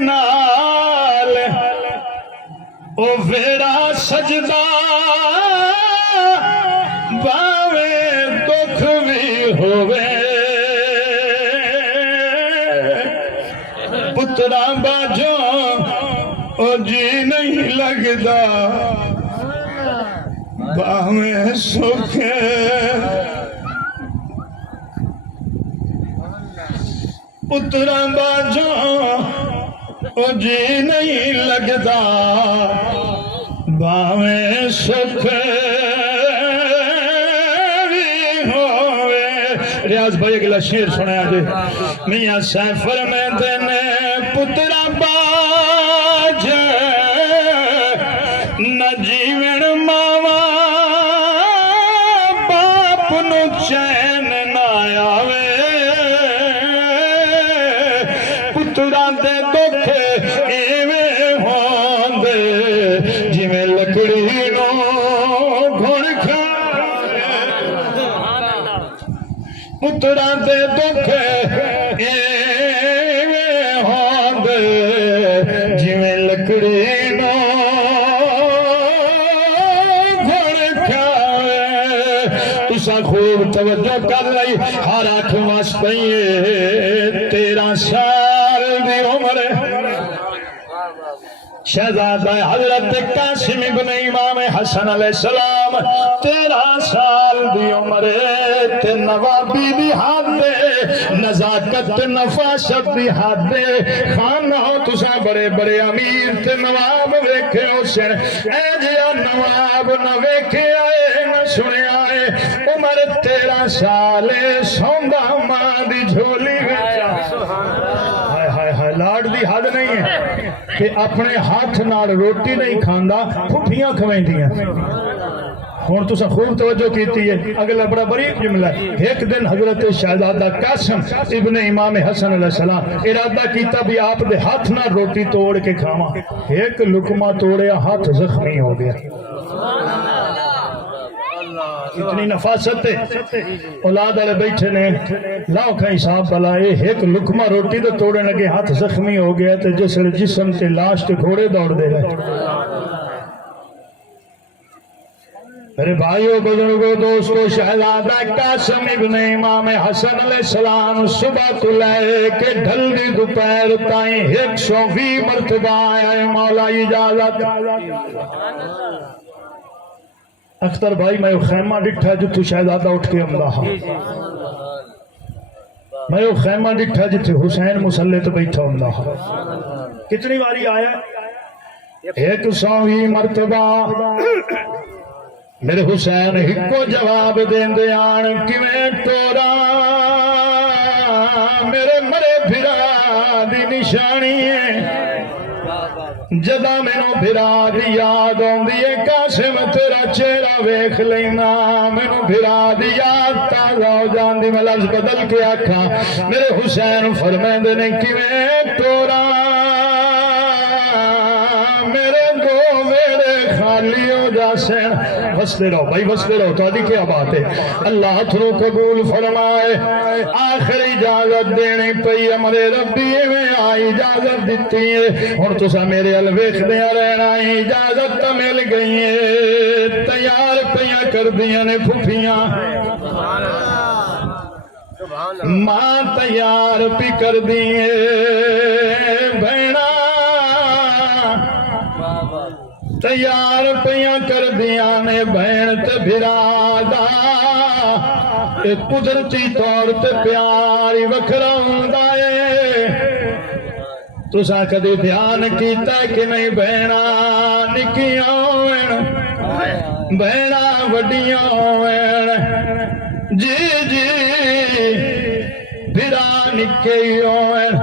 نال او ویڑا سجدہ باوے دکھ بھی ہوئے پترا باجوں او جی نہیں لگدا باوے سکھ پترا باجوں او جی نہیں لگدا باوے سکھ بھی ہوئے ریاض بھائی اگلا شیر سنیا جی میاں سیفر میں دینے پترا باج نہ جیون ماوا باپ نو چین نہ آوے پترا دے دکھ ایویں ہوندے جویں لکڑی نو گھڑ کھاوے پترا دے دکھ ایویں ہوندے جویں لکڑی نو گھڑ کھاوے تساں خوب توجہ کر لئی ہر آنکھ واسطے 13 سال دی عمر شہزادہ حضرت قاسم ابن امام حسن علیہ السلام 13 سال دی عمر تے نوابی دی حد نزاکت نفاست دی حد خانہ ہو تساں بڑے بڑے امیر تے نواب ویکھے ہو سن اے جیا نواب نہ ویکھے آئے نہ سنے آئے عمر 13 سال سوندا ماں دی جھولی وچ لاڈ دی حد نہیں ہے کہ اپنے ہاتھ نال روٹی نہیں کھاندا پھٹیاں کھویندیاں ہن تساں خوب توجہ کیتی ہے اگلا بڑا باریک جملہ ہے ایک دن حضرت شہزادہ قاسم ابن امام حسن علیہ السلام ارادہ کیتا بھی آپ دے ہاتھ نال روٹی توڑ کے کھاواں ایک لقمہ توڑیا ہاتھ زخمی ہو گیا اتنی نفاست ہے اولاد والے بیٹھے نے لاؤ کہیں صاحب بلا ایک لقمہ روٹی تو توڑنے لگے ہاتھ زخمی ہو گیا تو جس جسم سے لاش کے گھوڑے دوڑ دے رہے میرے بھائیوں بزرگوں دوستوں شہزادہ قاسم ابن امام حسن علیہ السلام صبح تو لے کے ڈھل دی دوپہر تائیں 120 مرتبہ آیا ہے مولا اجازت اختر بھائی میں خیمہ ڈٹھا جو تو شہزادہ اٹھ کے امدہ میں خیمہ ڈٹھا جتے حسین مسلح تو بیٹھا امدہ کتنی باری آیا 120 مرتبہ میرے حسین ہکو جواب دین دے آن کیویں ٹورا میرے مرے بھرا دی نشانی ہے جدا مینوں بھرا دی یاد آندی ہے قاسم تیرا چہرہ ویکھ لینا مینوں بھرا دی یاد تازہ ہو جاندی میں لفظ بدل کے آکھاں میرے حسین فرمیندے نے کیویں ٹورا میرے دو میرے خالی ہو جاسن وستے رہو بھائی وستے رہو تو آدھی کیا بات ہے اللہ تھرو قبول فرمائے آخر اجازت دینے پئی ہمارے ربی میں آئی اجازت دیتی ہے اور تو سا میرے الویخ دیا رہنا اجازت تو مل گئی ہے تیار پیاں کر دیا نے پھوپیاں ماں تیار پی کر دیے بہنا تیار پیاں کر دیا نے بہن تے بھرادا ایک قدرتی طور تے پیاری وکھرا ہوندا ہے تساں کدی دھیان کیتا کہ نہیں بہنا نکیاں ہوئن بہنا وڈیاں ہوئن جی جی بھرا نکے ہوئن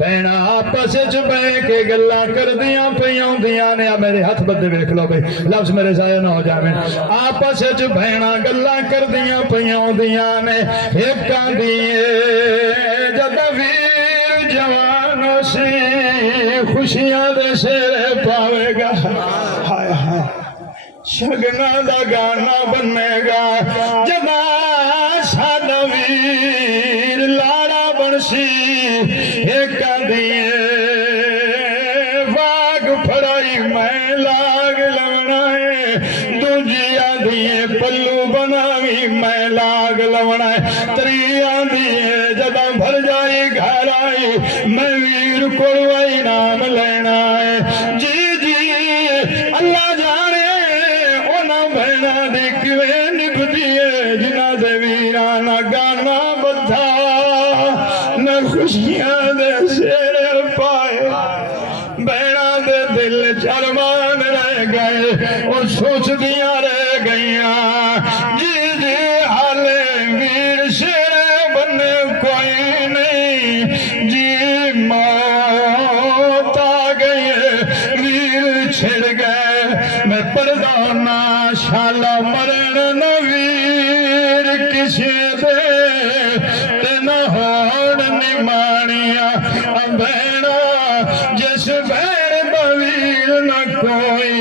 بہنا آپس بہ کے گلا کر دیا پیوں دیا نے میرے ہاتھ بدے ویکھ لو بھائی لفظ میرے ضائع نہ ہو جائے آپس بہنا گلا کر دیا پیوں دیا نے ایک دیے جد ویر جوانوں سے خوشیاں دے سیر پاوے گا ہائے ہائے شگنا دا گانا بنے گا جدا ساڈا ویر لاڑا بنسی ایک دیے لاگ لونا ہے دوجیا دیے پلو بناوی میں لاگ لونا ہے تریا دیے جدہ بھر جائی گھر آئی میں ویر کوئی نام لینا ہے جی جی اللہ جانے اونا بہنا دیکھوے نب دیے جنہ دے ویرانا گانا بدھا نہ خوشیاں دے سیر پائے بہنا دے دل چرمان رہ گئے اور سوچ دیا رہ گئیاں جی جی حالے ویر شیر بنے کوئی نہیں جی موت آ گئی ویر چھڑ گئے میں پردانا شالا مرن ویر کسی دے نہ ہوڑ نمانیاں بہنا جس بہر بویر نہ کوئی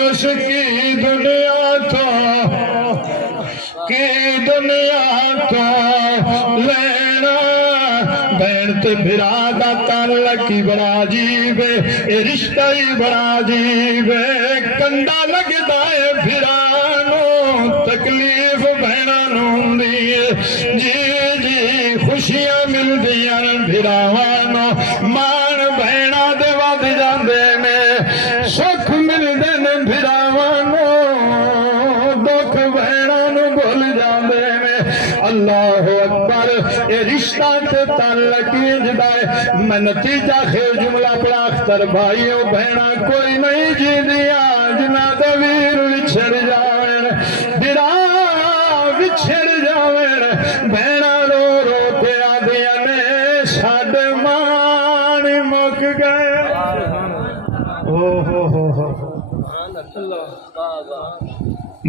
اس کی دنیا تو لینا بہن تے بھرادا تعلق ہی بڑا عجیب ہے یہ رشتہ ہی بڑا عجیب ہے کنڈا لگتا ہے بھرانو تکلیف بہنانوں دی جی جی خوشیاں مل دیاں بھراوانو مان بہنا دے واد جاندے میں سکھ مل دین بھراوانو دکھ بہنانو بھول جاندے میں اللہ اکبر یہ رشتہ تے تعلق جدائے میں نتیجہ خیر جملہ پڑا اختر بھائیوں بہنا کوئی نہیں جی دیا جنا دویر وچھڑ جاویں برا وچھڑ جاویں بہنا رو رو کے آدھیا نے ساڈ مان مک گئے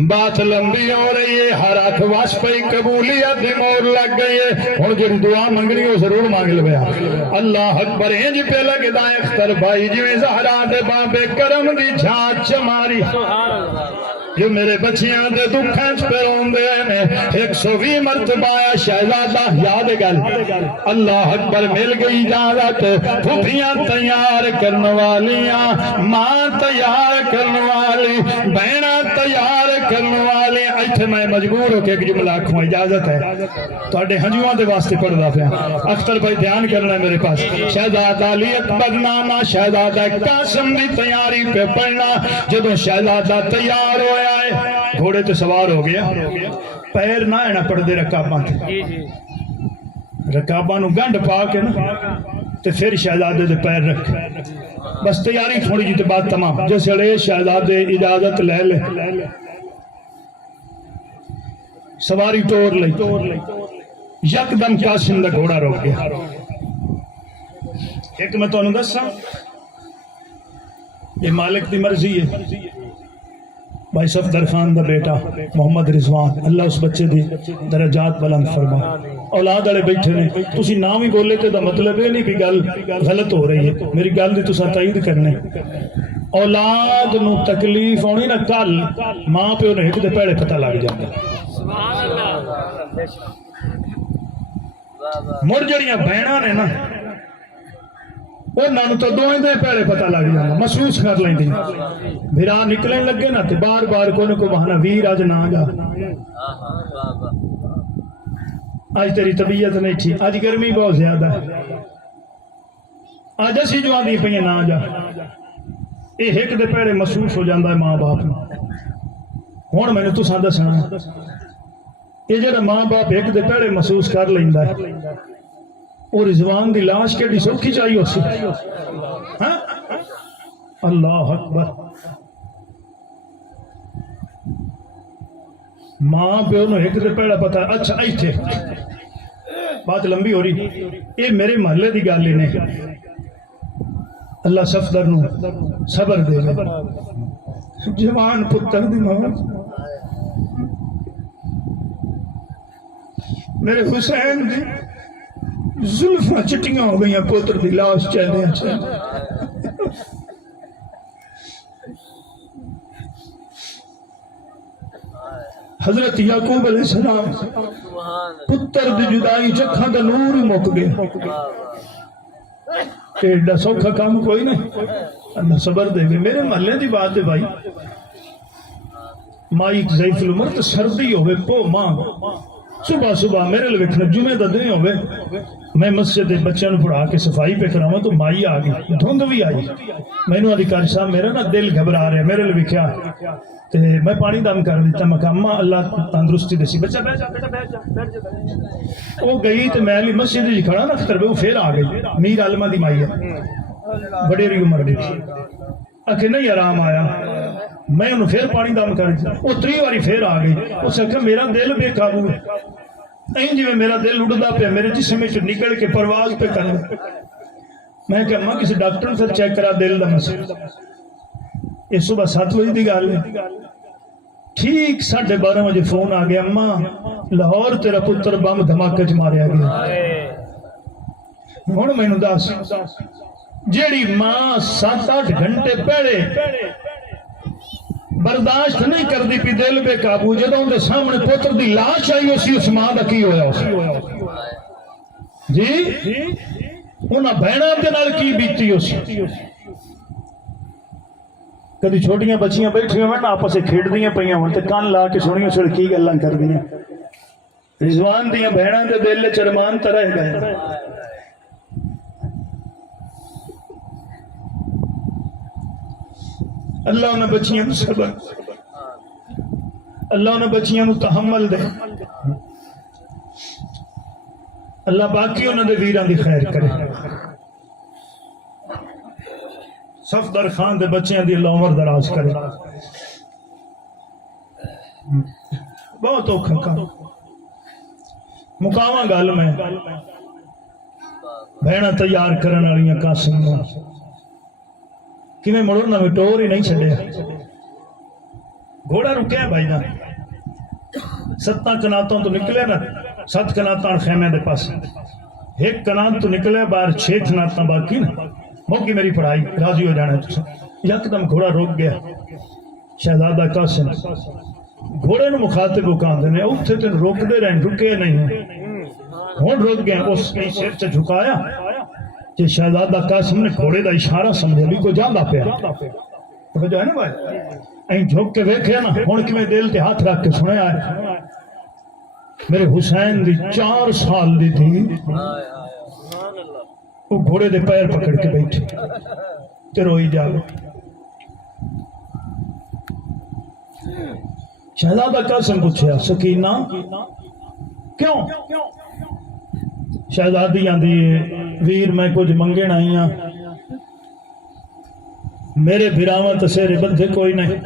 بات لمبی ہو رہی ہے ہر ہاتھ واس پئی قبولیت دی مور لگ گئی ہے ہن جڑی دعا منگنی ہو ضرور مانگ لویا اللہ اکبر انج پہ لگدا اختر بھائی جویں زہرا دے بابے کرم دی جھانچ چماری جو میرے بچیاں دے دکھاں چ پہ روندے نے 120 مرتبہ شہزادہ یاد گل اللہ اکبر مل گئی اجازت پھپھیاں تیار کرن والیاں ماں تیار کرن والی بہنا تیار کرن والے ایتھے میں مجبور ہو کے ایک جملہ آکھوں اجازت ہے تواڈے ہنجواں دے واسطے پڑھدا پیا اختر بھائی دھیان کرنا ہے میرے پاس شہزادہ علی اکبر نامہ شہزادہ قاسم دی تیاری پہ پڑھنا جدوں شہزادہ تیار ہویا ہے گھوڑے تے سوار ہو گیا پیر نہ اینا پڑھدے رکاباں تے رکاباں نو گنڈ پا کے نا تے پھر شہزادے دے پیر رکھ بس تیاری تھوڑی جی تے بات تمام جس لئے شہزادے اجازت لے لے سواری ٹور لئی یک دم قاسم دا گھوڑا روک گیا ایک میں تو انہوں دسا یہ مالک دی مرضی ہے بھائی صفدر خان دا بیٹا محمد رضوان اللہ اس بچے دی درجات بلند فرما اولاد والے بیٹھے نے تسی نام ہی بولے تے دا مطلب ہے نہیں کہ گل غلط ہو رہی ہے میری گل دی تساں تائید کرنے اولاد نو تکلیف ہونی نا کل ماں پیو نے ایک دے پیڑے پتہ لگ جاتا مر جڑیاں بہناں نے نا انہاں نو تو دوئیں دے پیڑے پتہ لگ جاتا محسوس کر لیں دی بھرا نکلیں لگے نا تے بار بار کونے کو بہانا ویر آج نہ جا آج تیری طبیعت نہیں تھی آج گرمی بہت زیادہ ہے آج اسی جو آدھی پہنے نہ جا یہ ایک دے پیڑے محسوس ہو جاندہ ہے ماں باپ ہون میں نے تو ساندہ سنا یہ جڑا ماں باپ ایک دے پیڑے محسوس کر لیندہ ہے اور رضوان دی لاش کے سوکھی چاہیے ہو سی اللہ اکبر ماں پہ انہوں ایک دے پیڑا پتا اچھا آئی تھے بات لمبی ہو رہی یہ میرے محلے دی گالی نے اللہ صفدر نو صبر دے گا جوان پتر دی ماں میرے حسین دی زلفاں چٹیاں ہو گئی ہیں پوتر دی لاش چاہدے ہیں حضرت یعقوب علیہ السلام پتر دی جدائی چکھاں دا نور ہی مک گیا ایڈا سوکھا کام کوئی نہیں اللہ صبر دے گے. میرے محلے دی بات ہے بھائی, مائی ضعیف العمر تو سردی ہوئے پو ماں صبح صبح میرے لیے ویکھنا جمعے دا دن ہوئے میں مسجد دے بچوں پڑھا کے صفائی پہ کراواں تو مائی آ گئی, دھند بھی آئی. مینوں آدھی قاری صاحب میرا نا دل گھبرا رہا ہے, میرے لیے ویکھیا تے میں پانی دم کر دیتا. میں کہا اماں اللہ تندرستی دسی. بچہ بیٹھ جا بیٹا بیٹھ جا بیٹھ جا. وہ گئی تے میں علی مسجد وچ کھڑا نا اختر وہ پھر آ گئی. میر عالمہ دی مائی ہے, بڑی عمر دی تھی. آخر نہیں آرام آیا, میں انہوں پھر پانی دم کر دیا. وہ 3 باری پھر آ گئی. اس نے کہا میرا دل بے قابو ہے, این جی میرا دل اڑتا پیا میرے جسم میں نکل کے پرواز پہ کر. میں کہ اماں کسی ڈاکٹر سے چیک کرا دل دا مسئلہ. یہ صبح 7 بجے دی گل ہے. ٹھیک 12:30 بجے فون آ گیا, اماں لاہور تیرا پتر بم دھماکے چ ماریا گیا. ہن مینوں دس جیڑی ماں 7-8 گھنٹے پہلے برداشت نہیں کرتی پی دل بے قابو, جدوں اندر سامنے پتر دی لاش آئی اسی اس ماں دا کی ہویا جی انہاں بہناں دے نال کی بیتی اسی. کدی چھوٹیاں بچیاں بیٹھیاں ہوئے نا آپس کھیڈ دیاں پیاں ہون تے کان لا کے سنیاں سڑ کی گلاں کر دیاں. رضوان دیاں بہناں دے دل وچ ارمان تے رہ گئے. اللہ انہیں بچیاں نو صبر, اللہ انہیں بچیاں نو تحمل دے, اللہ باقی انہیں دے ویران دی خیر کرے. صفدر خان دے بچیاں دی اللہ عمر دراز کرے. بہت اوکھا کا مقامہ گال میں بہنہ تیار کرن والیاں قاسم نو کہ میں مڑنا میں ٹور ہی نہیں چھڑے. گھوڑا رکے ہیں بھائی جان, 7 کناتوں تو نکلے نا, 7 کناتاں خیمے دے پاس, 1 کنات تو نکلے باہر 6 کناتاں باقی نا. موقع میری پڑھائی راضی ہو جانا ہے. یکدم گھوڑا رک گیا. شہزادہ قاسم گھوڑے نو مخاطب اکاندے نے, اتھے تے روک دے رہے رکے نہیں, ہون رک گئے. اس نے سر سے جھکایا کہ شہزادہ قاسم نے گھوڑے دا اشارہ سمجھے بھی کو جاندہ پیا. تو جو ہے نا بھائی این جھوک کے ویکھے نا, ہون کی میں دل تے ہاتھ رکھ کے سنے آئے میرے حسین دی 4 سال دی تھی. وہ گھوڑے دے پیر پکڑ کے بیٹھے تے روئی جا گئے. شہزادہ قاسم پوچھا سکینہ کیوں؟ شہزادی آندی ویر میں کچھ منگن آئی ہاں, میرے بھراواں تسیرے بدھے کوئی نہیں,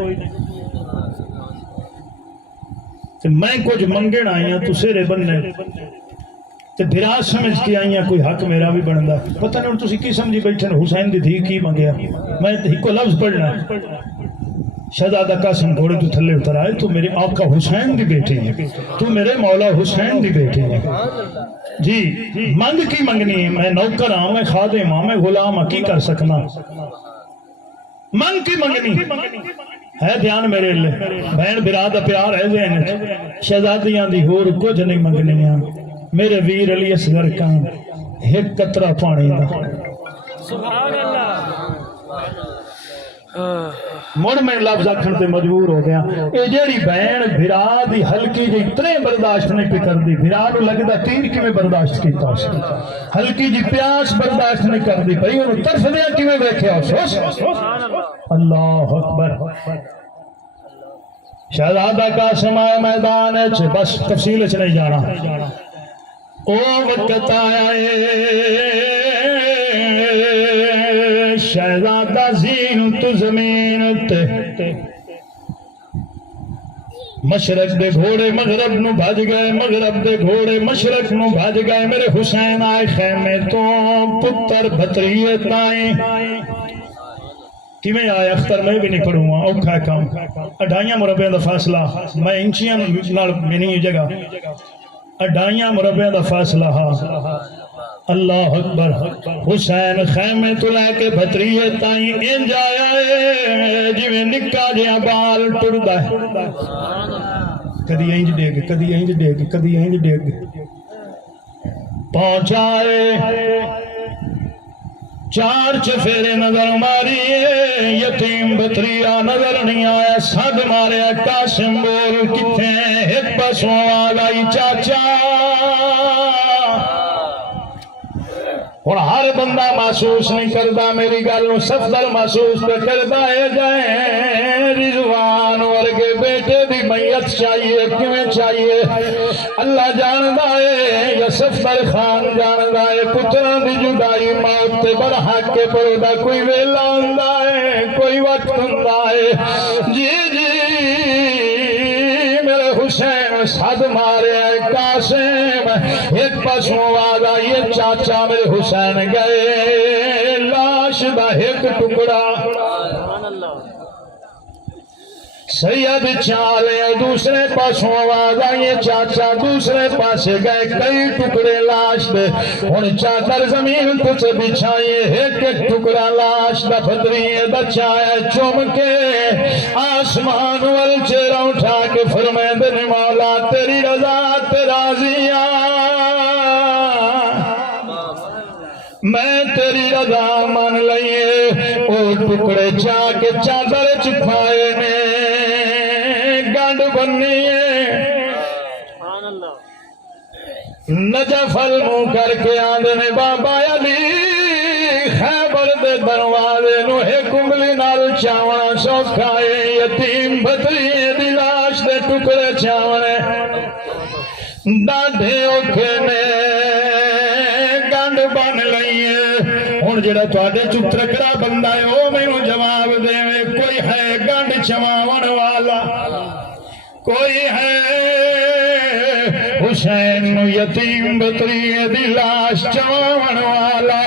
میں کچھ منگن آئی ہاں تسیرے بننے تے بھرا سمجھ کے آئی ہاں کوئی حق میرا بھی بندا. پتہ نہیں تسی کی سمجھی بیٹھے حسین دی دھی کی منگیا, میں ایک لفظ پڑھنا ہے. شہزادہ قاسم گھوڑے تو تھلے اتر آئے, تو میرے آقا حسین دی بیٹی ہے, تو میرے مولا حسین دی بیٹی ہے. جی منگ کی منگنی ہے, میں نوکر ہاں, میں خادم ہاں, میں غلام ہاں, کی کر سکنا. منگ کی منگنی ہے دھیان میرے لئے, بہن برادہ پیار ہے ذہن. شہزادیاں دی ہور کچھ نہیں منگنیاں, میرے ویر علی اصغر کان 1 قطرہ پانی دا. سبحان اللہ. مڑ میں لفظ آکھن تے مجبور ہو گیا. اے جیڑی بہن بھرا دی ہلکی جی اتنے برداشت نہیں پہ کر دی, بھرا نو لگدا تیر کیویں برداشت کیتا اس, ہلکی جی پیاس برداشت نہیں کر دی بھئی انہوں طرف دیا کیویں ویکھیا اس. اللہ اکبر. شہزادہ قاسم آئے میدان ہے, بس تفصیل چ نہیں جانا. او وقت آیا شہزادہ زین تو زمین تے, مشرق دے گھوڑے مغرب نو بھج گئے, مغرب دے گھوڑے مشرق نو بھج گئے. میرے حسین آئے خیمے تو پتر بھتریے تائیں. کیویں آئے اختر میں بھی نہیں پڑھوں گا, اوکھا ہے کام. 2.5 مربع دا فاصلہ, میں انچیاں نال منی جگہ 2.5 مربع دا فاصلہ. اللہ اکبر. حسین خیمے تو لے کے بھتریے تائیں انج آیا ہے جویں نکا جہاں بال ٹردا ہے. کدی انج ڈگ, کدی انج ڈگ, کدی انج ڈگ. پہنچائے 4 چفیرے نظر ماری یتیم بتریا نظر نہیں آیا سد ماریا قاسم بول کتنے ایک پاسوں آواز آئی چاچا ہوں ہر بندہ محسوس نہیں کرتا میری گل نو سفدر محسوس پہ کرتا ہے جائے رضوان ورگے بیٹے دی میت چاہیے کیویں چاہیے اللہ جاندا ہے یا سفدر خان جاندا ہے پتراں دی جدائی موت تے برحق کے پڑدا کوئی ویلا ہوندا ہے کوئی وقت ہوندا ہے جی جی میرے حسین سد مارے قاسم ایک پاسوں آواز آئی چاچا میرے حسین گئے لاش دا ایک ٹکڑا سید چالے دوسرے پاسوں آواز آئی چاچا دوسرے پاسے گئے کئی ٹکڑے لاش دے ہن چادر زمین کچھ بچھائیے ایک ایک ٹکڑا لاش دا پھدریے بچایا چوم کے آسمان وال چہرہ اٹھا کے فرمائے دے مولا تیری رضا تے راضیاں میں تیری رضا مان لئیے او ٹکڑے چا کے چادر چھپائے نے گنڈ بنی نجف المنہ کر کے آندے نے بابا علی خیبر دے دروازے نو ایک انگلی نال چاونا سوکھا ہے یتیم بتری دی لاش دے ٹکڑے چاونے ڈاڈے اوکھے نے گنڈ بن لئیے ہن جڑا تواڈے چترکڑا بندہ ہے او مینوں جواب دے کوئی ہے گنڈ چواون والا کوئی ہے حسین نو یتیم بتری دی لاش چواون والا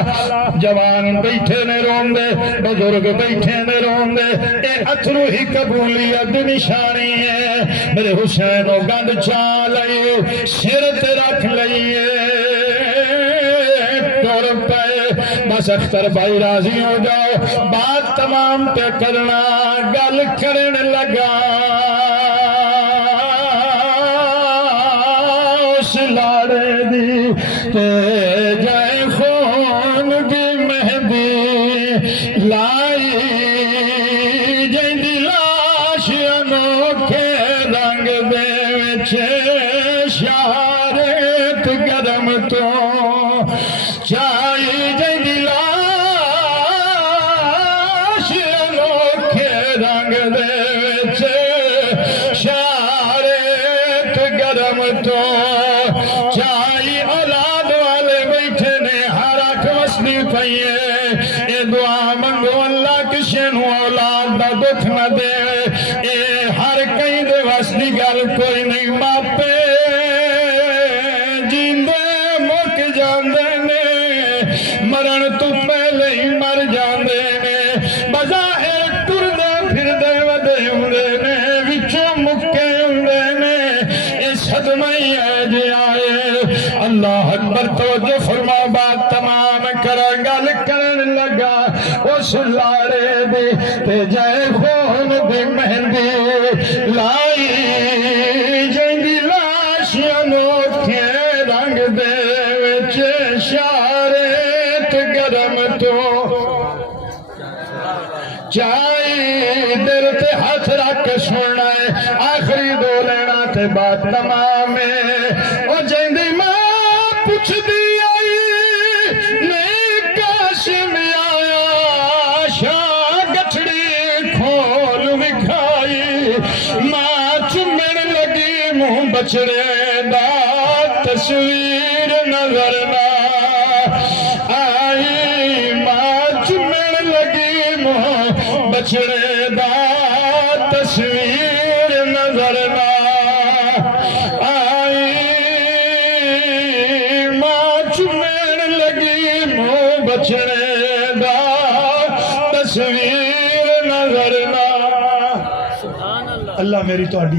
جوان بیٹھے نے روندے بزرگ بیٹھے نے روندے اے اتھرو ہی قبولیت نشانی ہے میرے حسین نو گنڈ چا لئیے سر تے رکھ لئیے ٹر پے بس اختر بھائی راضی ہو جاؤ بات تمام پہ کرنا گل کرن لگا اس لاڑے دی تے جائے خون دی مہندی لائی جیندی لاش انوکھے رنگ دے وچ شہارت گرم تو چائی جیندی لاش انوکھے رنگ دے وچ شہارت گرم تو چائی اولاد والے بیٹھے نے ہر اکھ وسدی پئی ہے اے دعا منگو اللہ کسے نو اولاد دا دکھ نہ دے اے ہر کئی دے وسدی گل کوئی نہیں ماپے جیندے مک جاندے نے مرن تو پہلے ہی مر جاندے نے بظاہر ٹردے پھردے ودے ہوندے نے وچوں مکے ہوندے نے اے صدمہ ہی ہے جی آئے اللہ اکبر توجہ فرما بات تمام کرا گل کرن لگا اس لاڑے دی تے جائے خون دی مہندی لائی جیندی لاش انوکھے رنگ دے وچ شہارت گرم تو چائی دل تے ہاتھ رکھ کے سننا ہے آخری دو لینا تے بات تمام ہے او جیندی ماں پوچھ دی آئی نہیں قاسم آیا شاہ گٹھڑی کھول وکھائی ماں چمن لگی منہ بچڑے دا تصویر نظر نہ آئی ماں چمن لگی منہ بچڑے دا تصویر نظر نہ آئی ماں چمن لگی منہ بچڑے دا تصویر نظر نہ اللہ میری تو